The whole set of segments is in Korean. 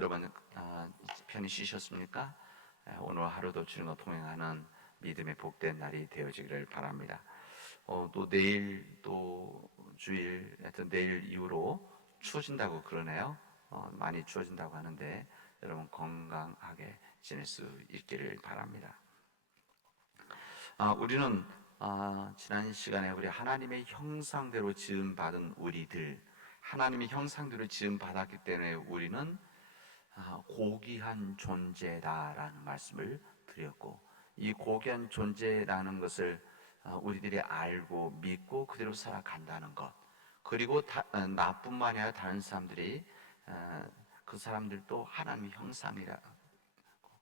여러분 편히 쉬셨습니까? 오늘 하루도 주님과 동행하는 믿음의 복된 날이 되어지기를 바랍니다. 또 내일 또 주일 하여튼 내일 이후로 추워진다고 그러네요. 많이 추워진다고 하는데 여러분 건강하게 지낼 수 있기를 바랍니다. 우리는 지난 시간에 우리 하나님의 형상대로 지음받은 우리들, 하나님의 형상대로 지음받았기 때문에 우리는 고귀한 존재다라는 말씀을 드렸고, 이 고귀한 존재라는 것을 우리들이 알고 믿고 그대로 살아간다는 것, 그리고 나뿐만 아니라 다른 사람들이 그 사람들도 하나님의 형상이라,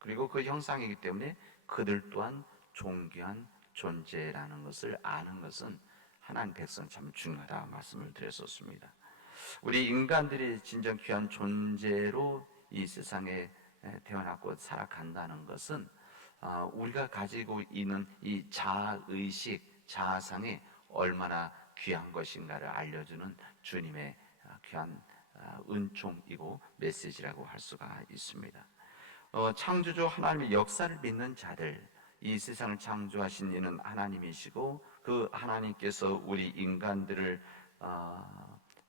그리고 그 형상이기 때문에 그들 또한 존귀한 존재라는 것을 아는 것은 하나님 백성 참 중요하다 말씀을 드렸었습니다. 우리 인간들이 진정 귀한 존재로 이 세상에 태어났고 살아간다는 것은 우리가 가지고 있는 이 자아의식, 자아상이 얼마나 귀한 것인가를 알려주는 주님의 귀한 은총이고 메시지라고 할 수가 있습니다. 창조주 하나님의 역사를 믿는 자들, 이 세상을 창조하신 이는 하나님이시고 그 하나님께서 우리 인간들을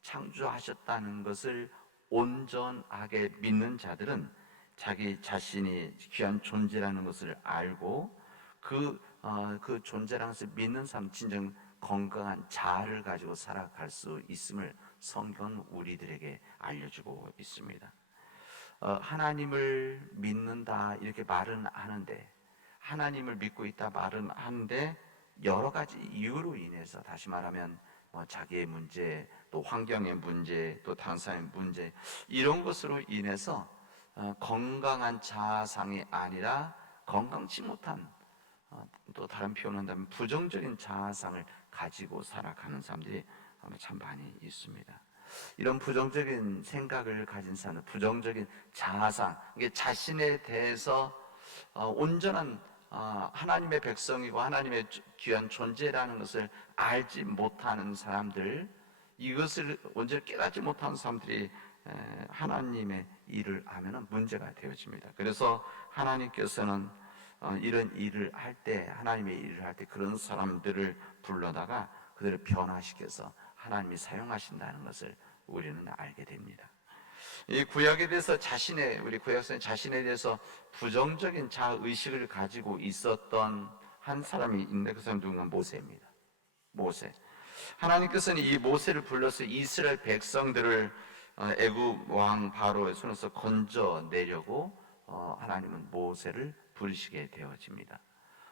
창조하셨다는 것을 온전하게 믿는 자들은 자기 자신이 귀한 존재라는 것을 알고 그 존재라는 것을 믿는 사람, 진정 건강한 자아를 가지고 살아갈 수 있음을 성경은 우리들에게 알려주고 있습니다. 하나님을 믿는다 이렇게 말은 하는데, 하나님을 믿고 있다 말은 하는데 여러 가지 이유로 인해서, 다시 말하면 자기의 문제, 또 환경의 문제, 또 다른 사람의 문제, 이런 것으로 인해서 건강한 자아상이 아니라 건강치 못한, 또 다른 표현을 한다면 부정적인 자아상을 가지고 살아가는 사람들이 참 많이 있습니다. 이런 부정적인 생각을 가진 사람, 부정적인 자아상, 이게 자신에 대해서 온전한 하나님의 백성이고 하나님의 귀한 존재라는 것을 알지 못하는 사람들, 이것을 온전히 깨닫지 못하는 사람들이 하나님의 일을 하면 문제가 되어집니다. 그래서 하나님께서는 이런 일을 할 때, 하나님의 일을 할 때 그런 사람들을 불러다가 그들을 변화시켜서 하나님이 사용하신다는 것을 우리는 알게 됩니다. 이 구약에 대해서 우리 구약서는 자신에 대해서 부정적인 자의식을 가지고 있었던 한 사람이 있는데, 그 사람은 누군가? 모세입니다. 모세. 하나님께서는 이 모세를 불러서 이스라엘 백성들을 애굽 왕 바로의 손에서 건져내려고 하나님은 모세를 부르시게 되어집니다.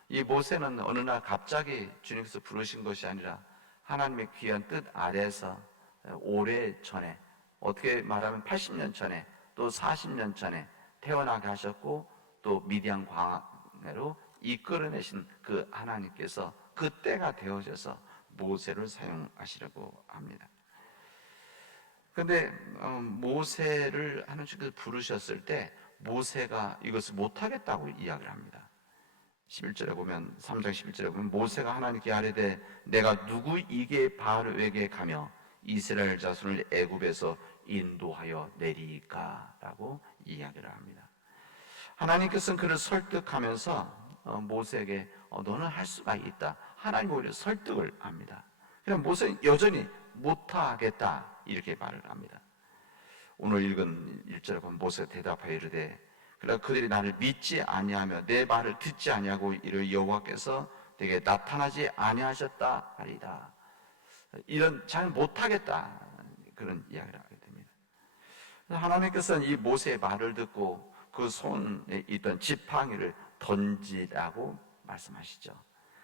이 모세는 어느 날 갑자기 주님께서 부르신 것이 아니라 하나님의 귀한 뜻 아래에서 오래 전에, 어떻게 말하면 80년 전에 또 40년 전에 태어나게 하셨고, 또 미디안 광야로 이끌어내신 그 하나님께서 그때가 되어져서 모세를 사용하시려고 합니다. 그런데 모세를 하나님께서 부르셨을 때 모세가 이것을 못하겠다고 이야기를 합니다. 11절에 보면, 3장 11절에 보면 모세가 하나님께 아뢰되 내가 누구에게 바로에게 가며 이스라엘 자손을 애굽에서 인도하여 내리까? 라고 이야기를 합니다. 하나님께서는 그를 설득하면서 모세에게 너는 할 수가 있다, 하나님 오히려 설득을 합니다. 그럼 모세는 여전히 못하겠다 이렇게 말을 합니다. 오늘 읽은 1절에 보면 모세가 대답하여 이르되 그러나 그들이 나를 믿지 아니하며 내 말을 듣지 아니하고 이를 여호와께서 내게 나타나지 아니하셨다 하리다. 이런 잘 못하겠다 그런 이야기를 하게 됩니다. 하나님께서는 이 모세의 말을 듣고 그 손에 있던 지팡이를 던지라고 말씀하시죠.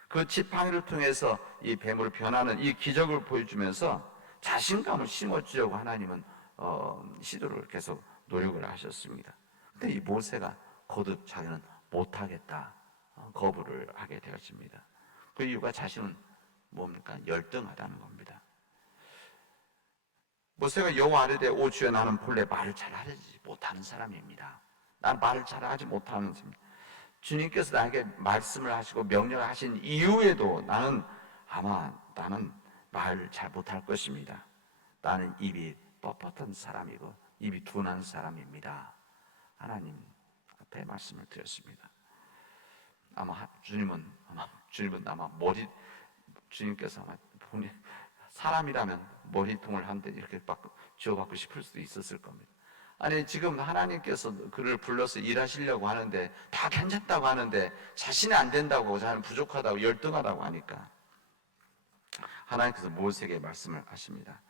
그 지팡이를 통해서 이 뱀으로 변하는 이 기적을 보여주면서 자신감을 심어주려고 하나님은 시도를 계속 노력을 하셨습니다. 근데 이 모세가 거듭 자기는 못하겠다 거부를 하게 되었습니다. 그 이유가 자신은 뭡니까? 열등하다는 겁니다. 모세가 여호와 아뢰되 오 주여 나는 본래 말을 잘하지 못하는 사람입니다. 난 말을 잘하지 못하는 사람입니다. 주님께서 나에게 말씀을 하시고 명령을 하신 이후에도 나는 말을 잘 못할 것입니다. 나는 입이 뻣뻣한 사람이고 입이 둔한 사람입니다 하나님 앞에 말씀을 드렸습니다. 아마 주님은 아마 주님께서 아마 본인 사람이라면 머리통을 한 대 이렇게 쥐어받고 싶을 수도 있었을 겁니다. 아니 지금 하나님께서 그를 불러서 일하시려고 하는데 다 괜찮다고 하는데 자신이 안 된다고, 자는 부족하다고, 열등하다고 하니까 하나님께서 모세에게 말씀을 하십니다.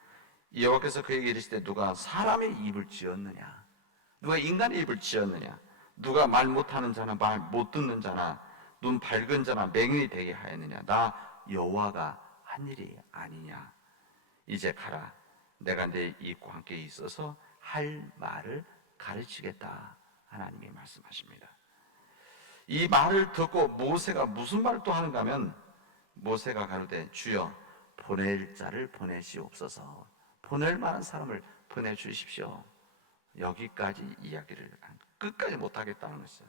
여호와께서 그에게 이르시되 누가 사람의 입을 지었느냐, 누가 인간의 입을 지었느냐, 누가 말 못하는 자나 말 못 듣는 자나 눈 밝은 자나 맹인이 되게 하였느냐, 나 여호와가 한 일이 아니냐. 이제 가라, 내가 내 입과 함께 있어서 할 말을 가르치겠다. 하나님이 말씀하십니다. 이 말을 듣고 모세가 무슨 말을 또 하는가 하면, 모세가 가로되 주여 보낼 자를 보내시옵소서, 보낼 만한 사람을 보내주십시오. 여기까지 이야기를 끝까지 못하겠다는 것이죠.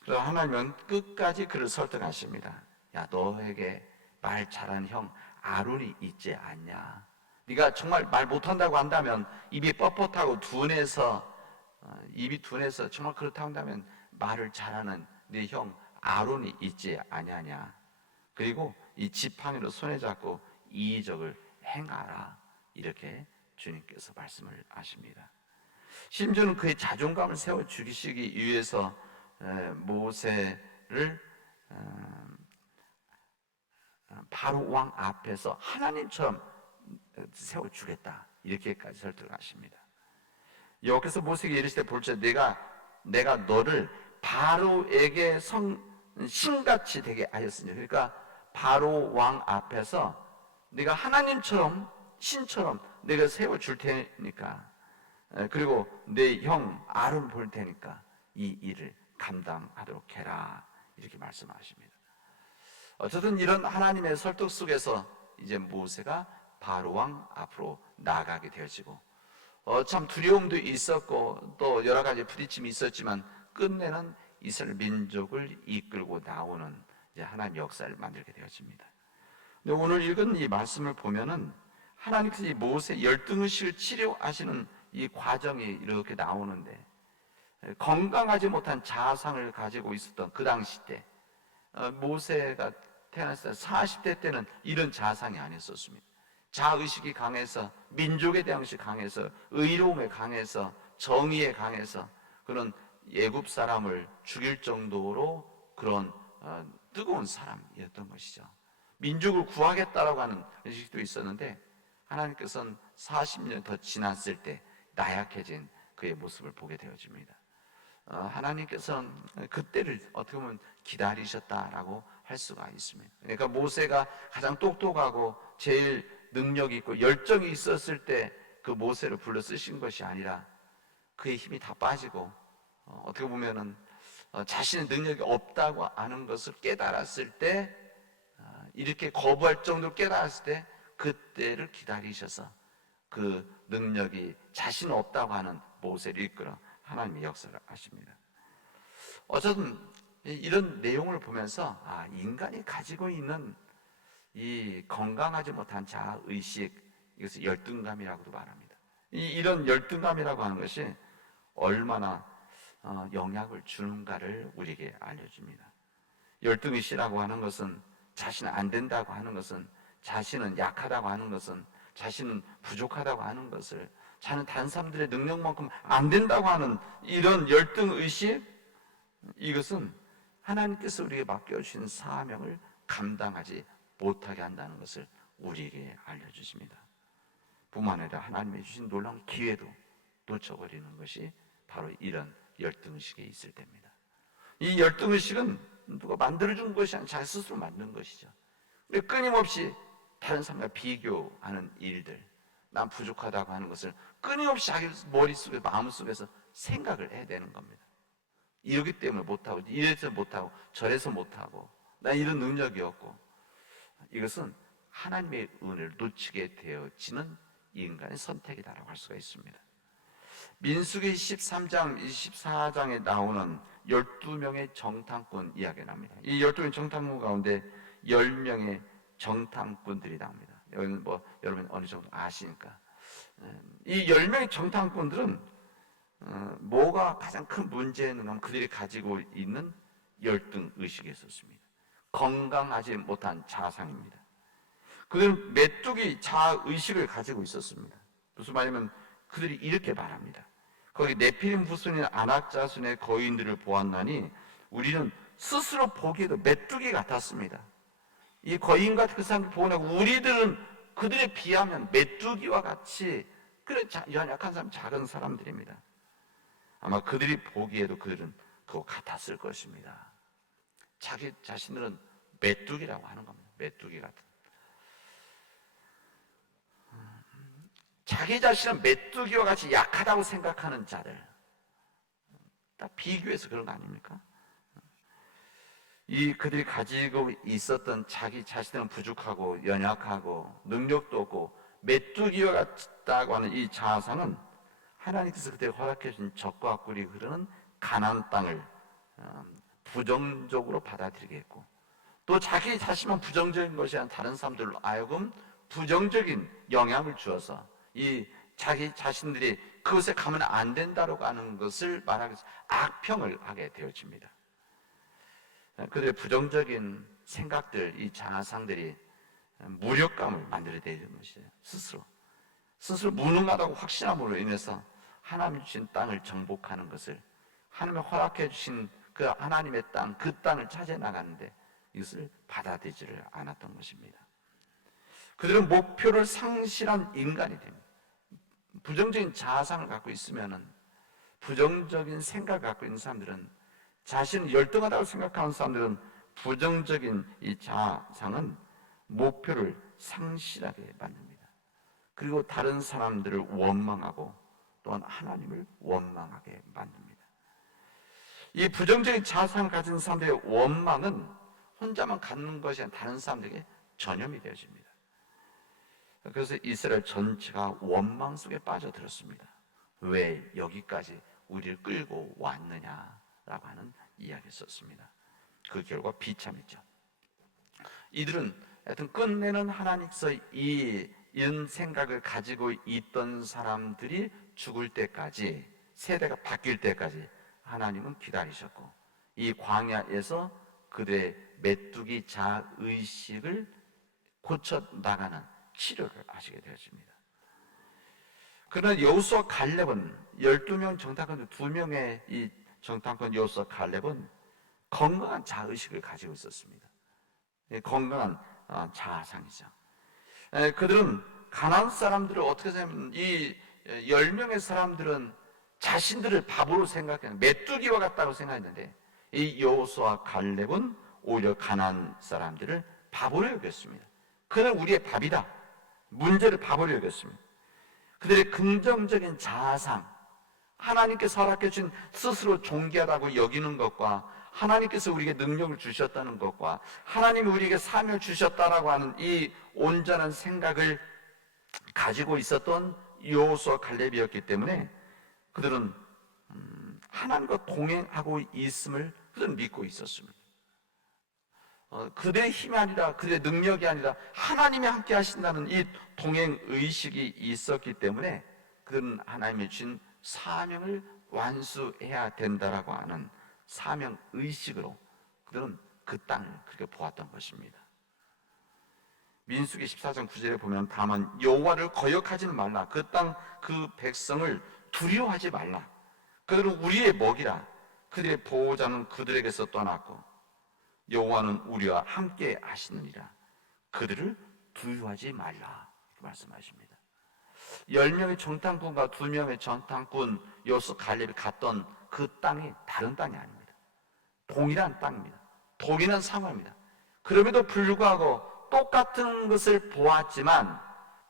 그래서 하나님은 끝까지 그를 설득하십니다. 야, 너에게 말 잘하는 형 아론이 있지 않냐. 네가 정말 말 못한다고 한다면, 입이 뻣뻣하고 입이 둔해서 정말 그렇다고 한다면 말을 잘하는 네 형 아론이 있지 아냐냐. 그리고 이 지팡이로 손에 잡고 이 이적을 행하라. 이렇게 주님께서 말씀을 하십니다. 심지어는 그의 자존감을 세워 죽이시기 위해서 모세를 바로 왕 앞에서 하나님처럼 세워주겠다, 이렇게까지 설득하십니다. 여호와께서 모세에게 이르시되 볼지어다 내가 너를 바로에게 신같이 되게 하였으니, 그러니까 바로 왕 앞에서 네가 하나님처럼, 신처럼 내가 세워줄 테니까, 그리고 내 형 아론 볼 테니까 이 일을 감당하도록 해라, 이렇게 말씀하십니다. 어쨌든 이런 하나님의 설득 속에서 이제 모세가 바로 왕 앞으로 나아가게 되어지고, 참 두려움도 있었고 또 여러 가지 부딪힘이 있었지만 끝내는 이스라엘 민족을 이끌고 나오는 이제 하나님의 역사를 만들게 되어집니다. 근데 오늘 읽은 이 말씀을 보면은 하나님께서 이 모세 열등의식을 치료하시는 이 과정이 이렇게 나오는데, 건강하지 못한 자아상을 가지고 있었던 그 당시 때, 모세가 태어났을 때 40대 때는 이런 자아상이 아니었습니다. 자의식이 강해서, 민족에 대한 것이 강해서, 의로움에 강해서, 정의에 강해서 그런 애굽 사람을 죽일 정도로 그런 뜨거운 사람이었던 것이죠. 민족을 구하겠다라고 하는 의식도 있었는데, 하나님께서는 40년 더 지났을 때 나약해진 그의 모습을 보게 되어집니다. 하나님께서는 그때를 어떻게 보면 기다리셨다라고 할 수가 있습니다. 그러니까 모세가 가장 똑똑하고 제일 능력이 있고 열정이 있었을 때 그 모세를 불러 쓰신 것이 아니라, 그의 힘이 다 빠지고 어떻게 보면은 자신의 능력이 없다고 아는 것을 깨달았을 때, 이렇게 거부할 정도로 깨달았을 때 그때를 기다리셔서 그 능력이 자신 없다고 하는 모세를 이끌어 하나님의 역사를 하십니다. 어쨌든 이런 내용을 보면서 인간이 가지고 있는 이 건강하지 못한 자아의식, 이것을 열등감이라고도 말합니다. 이런 열등감이라고 하는 것이 얼마나 영향을 주는가를 우리에게 알려줍니다. 열등의식이라고 하는 것은, 자신은 안 된다고 하는 것은, 자신은 약하다고 하는 것은, 자신은 부족하다고 하는 것을, 자는 다른 사람들의 능력만큼 안 된다고 하는 이런 열등의식, 이것은 하나님께서 우리에게 맡겨주신 사명을 감당하지 못하게 한다는 것을 우리에게 알려주십니다. 뿐만 아니라 하나님이 주신 놀라운 기회도 놓쳐버리는 것이 바로 이런 열등의식에 있을 때입니다. 이 열등의식은 누가 만들어준 것이 아니라 자기 스스로 만든 것이죠. 끊임없이 다른 사람과 비교하는 일들, 난 부족하다고 하는 것을 끊임없이 자기 머릿속에, 마음속에서 생각을 해야 되는 겁니다. 이러기 때문에 못하고, 이래서 못하고, 저래서 못하고, 난 이런 능력이 없고, 이것은 하나님의 은혜를 놓치게 되어지는 인간의 선택이다라고 할 수가 있습니다. 민수기 13장, 24장에 나오는 12명의 정탐꾼 이야기가 납니다. 이 12명의 정탐꾼 가운데 10명의 정탐꾼들이 나옵니다. 여러분 어느 정도 아시니까. 이 10명의 정탐꾼들은 뭐가 가장 큰 문제는 하면 그들이 가지고 있는 열등 의식이 있었습니다. 건강하지 못한 자아상입니다. 그들은 메뚜기 자아의식을 가지고 있었습니다. 무슨 말이냐면 그들이 이렇게 말합니다. 거기 네피림 후손인 아낙자손의 거인들을 보았나니 우리는 스스로 보기에도 메뚜기 같았습니다. 이 거인과 그 사람을 보고 우리들은 그들에 비하면 메뚜기와 같이 그런 연약한 사람, 작은 사람들입니다. 아마 그들이 보기에도 그들은 그거 같았을 것입니다. 자기 자신들은 메뚜기라고 하는 겁니다. 메뚜기 같은. 자기 자신은 메뚜기와 같이 약하다고 생각하는 자들, 딱 비교해서 그런 거 아닙니까? 이 그들이 가지고 있었던 자기 자신은 부족하고 연약하고 능력도 없고 메뚜기와 같다고 하는 이 자아상은 하나님께서 그들에게 허락해 주신 적과 꿀이 흐르는 가나안 땅을 부정적으로 받아들이게 했고, 또 자기 자신만 부정적인 것이 아니라 다른 사람들로 하여금 부정적인 영향을 주어서 이 자기 자신들이 그것에 가면 안 된다고 하는 것을 말하기 위해서 악평을 하게 되어집니다. 그들의 부정적인 생각들, 이 자아상들이 무력감을 만들어내는 것이에요. 스스로 무능하다고 확신함으로 인해서 하나님이 주신 땅을 정복하는 것을, 하나님이 허락해 주신 그 하나님의 땅, 그 땅을 찾아 나가는데 이것을 받아들이지를 않았던 것입니다. 그들은 목표를 상실한 인간이 됩니다. 부정적인 자아상을 갖고 있으면은, 부정적인 생각을 갖고 있는 사람들은, 자신을 열등하다고 생각하는 사람들은 부정적인 이 자아상은 목표를 상실하게 만듭니다. 그리고 다른 사람들을 원망하고 또한 하나님을 원망하게 만듭니다. 이 부정적인 자아상을 가진 사람들의 원망은 혼자만 갖는 것이 아니라 다른 사람들에게 전염이 되어집니다. 그래서 이스라엘 전체가 원망 속에 빠져들었습니다. 왜 여기까지 우리를 끌고 왔느냐라고 하는 이야기를 썼습니다. 그 결과 비참했죠. 이들은 하여튼 끝내는 하나님께서 이런 생각을 가지고 있던 사람들이 죽을 때까지, 세대가 바뀔 때까지 하나님은 기다리셨고, 이 광야에서 그들의 메뚜기 자의식을 고쳐나가는 치료를 하시게 되었습니다. 그러나 여호수아 갈렙은 12명 정탐꾼 2명의 이 정탐꾼 여호수아 갈렙은 건강한 자의식을 가지고 있었습니다. 건강한 자아상이죠. 그들은 가나안 사람들을 어떻게 생각하면, 이 10명의 사람들은 자신들을 바보로 생각하는, 메뚜기와 같다고 생각했는데, 이 여호수아 갈렙은 오히려 가나안 사람들을 바보로 여겼습니다. 그는 우리의 밥이다, 문제를 바보로 여겼습니다. 그들의 긍정적인 자아상, 하나님께서 허락해 주신 스스로 존귀하다고 여기는 것과, 하나님께서 우리에게 능력을 주셨다는 것과, 하나님이 우리에게 사명을 주셨다라고 하는 이 온전한 생각을 가지고 있었던 여호수아 갈렙이었기 때문에 그들은 하나님과 동행하고 있음을 그들은 믿고 있었습니다. 그들의 힘이 아니라, 그들의 능력이 아니라 하나님이 함께 하신다는 이 동행의식이 있었기 때문에 그들은 하나님이 주신 사명을 완수해야 된다라고 하는 사명의식으로 그들은 그 땅을 그렇게 보았던 것입니다. 민수기 14장 9절에 보면, 다만 여호와를 거역하지는 말라, 그 땅 그 백성을 두려워하지 말라, 그들은 우리의 먹이라, 그들의 보호자는 그들에게서 떠났고 여호와는 우리와 함께 하시느니라, 그들을 두려워하지 말라 말씀하십니다. 10명의 정탐꾼과 2명의 정탐꾼 여호수아 갈렙이 갔던 그 땅이 다른 땅이 아닙니다. 동일한 땅입니다. 동일한 상황입니다. 그럼에도 불구하고 똑같은 것을 보았지만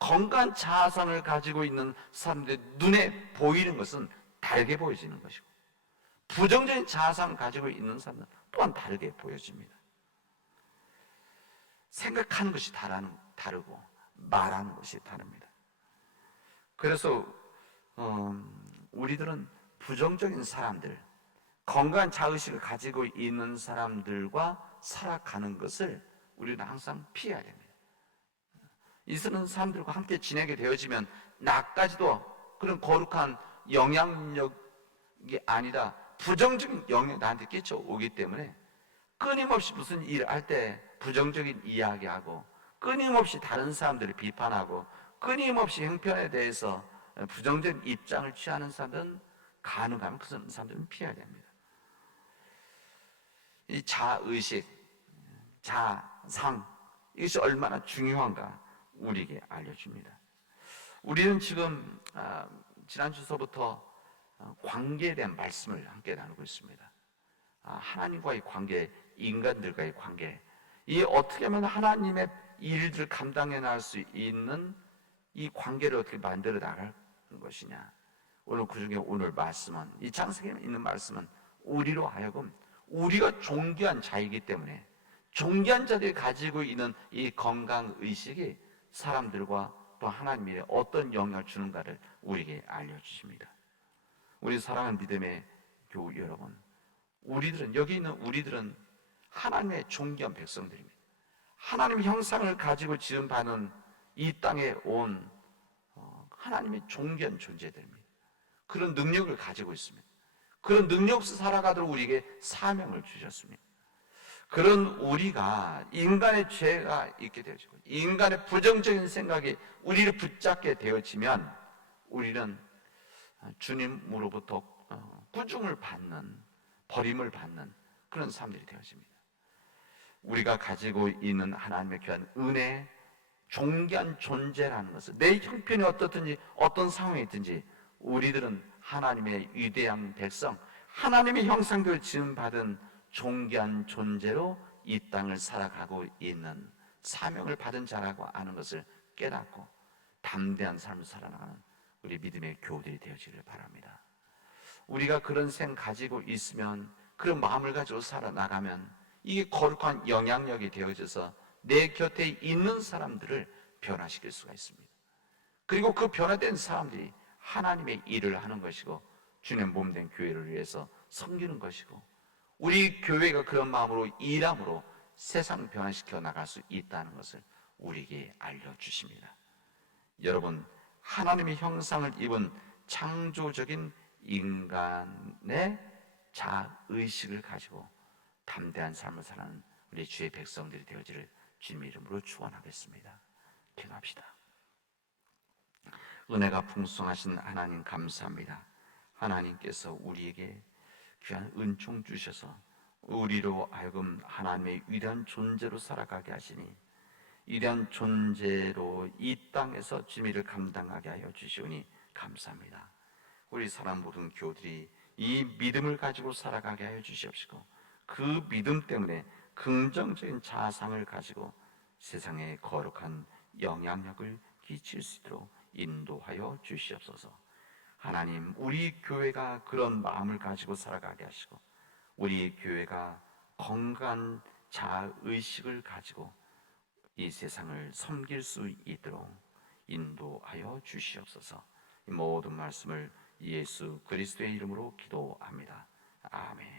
건강한 자아상을 가지고 있는 사람들의 눈에 보이는 것은 다르게 보여지는 것이고, 부정적인 자아상을 가지고 있는 사람은 또한 다르게 보여집니다. 생각하는 것이 다르고 말하는 것이 다릅니다. 그래서 우리들은 부정적인 사람들, 건강한 자의식을 가지고 있는 사람들과 살아가는 것을 우리는 항상 피해야 됩니다. 이런 사람들과 함께 지내게 되어지면 나까지도 그런 거룩한 영향력 아니라 부정적인 영향이 나한테 끼쳐오기 때문에 끊임없이 무슨 일을 할 때 부정적인 이야기하고 끊임없이 다른 사람들을 비판하고 끊임없이 형편에 대해서 부정적인 입장을 취하는 사람들은 가능하면 그 사람들은 피해야 됩니다. 이 자의식, 자상, 이것이 얼마나 중요한가 우리에게 알려줍니다. 우리는 지금 지난주서부터 관계에 대한 말씀을 함께 나누고 있습니다. 하나님과의 관계, 인간들과의 관계, 이 어떻게 하면 하나님의 일들을 감당해 나갈 수 있는 이 관계를 어떻게 만들어 나갈 것이냐. 오늘 그중에 오늘 말씀은, 이 창세기에 있는 말씀은 우리로 하여금 우리가 존귀한 자이기 때문에 존귀한 자들이 가지고 있는 이 건강의식이 사람들과 또 하나님의 어떤 영향을 주는가를 우리에게 알려주십니다. 우리 사랑하는 믿음의 교우 여러분, 우리들은, 여기 있는 우리들은 하나님의 존귀한 백성들입니다. 하나님의 형상을 가지고 지음받은 이 땅에 온 하나님의 존귀한 존재들입니다. 그런 능력을 가지고 있습니다. 그런 능력 없이 살아가도록 우리에게 사명을 주셨습니다. 그런 우리가 인간의 죄가 있게 되어지고 인간의 부정적인 생각이 우리를 붙잡게 되어지면 우리는 주님으로부터 꾸중을 받는, 버림을 받는 그런 사람들이 되어집니다. 우리가 가지고 있는 하나님의 귀한 은혜, 존귀한 존재라는 것을, 내 형편이 어떻든지 어떤 상황이 있든지 우리들은 하나님의 위대한 백성, 하나님의 형상대로 지음받은 존귀한 존재로 이 땅을 살아가고 있는 사명을 받은 자라고 아는 것을 깨닫고 담대한 삶을 살아가는 우리 믿음의 교우들이 되어지기를 바랍니다. 우리가 그런 생 가지고 있으면, 그런 마음을 가지고 살아나가면 이게 거룩한 영향력이 되어져서 내 곁에 있는 사람들을 변화시킬 수가 있습니다. 그리고 그 변화된 사람들이 하나님의 일을 하는 것이고 주님의 몸된 교회를 위해서 섬기는 것이고, 우리 교회가 그런 마음으로 일함으로 세상 변화시켜 나갈 수 있다는 것을 우리에게 알려주십니다. 여러분, 하나님의 형상을 입은 창조적인 인간의 자의식을 가지고 담대한 삶을 사는 우리 주의 백성들이 되어지를 주님의 이름으로 축원하겠습니다. 기도합시다. 은혜가 풍성하신 하나님 감사합니다. 하나님께서 우리에게 귀한 은총 주셔서 우리로 하여금 하나님의 위대한 존재로 살아가게 하시니, 위대한 존재로 이 땅에서 주님을 감당하게 하여 주시오니 감사합니다. 우리 사람 모든 교우들이 이 믿음을 가지고 살아가게 하여 주시옵시고, 그 믿음 때문에 긍정적인 자상을 가지고 세상에 거룩한 영향력을 끼칠 수 있도록 인도하여 주시옵소서. 하나님, 우리 교회가 그런 마음을 가지고 살아가게 하시고, 우리 교회가 건강한 자의식을 가지고 이 세상을 섬길 수 있도록 인도하여 주시옵소서. 이 모든 말씀을 예수 그리스도의 이름으로 기도합니다. 아멘.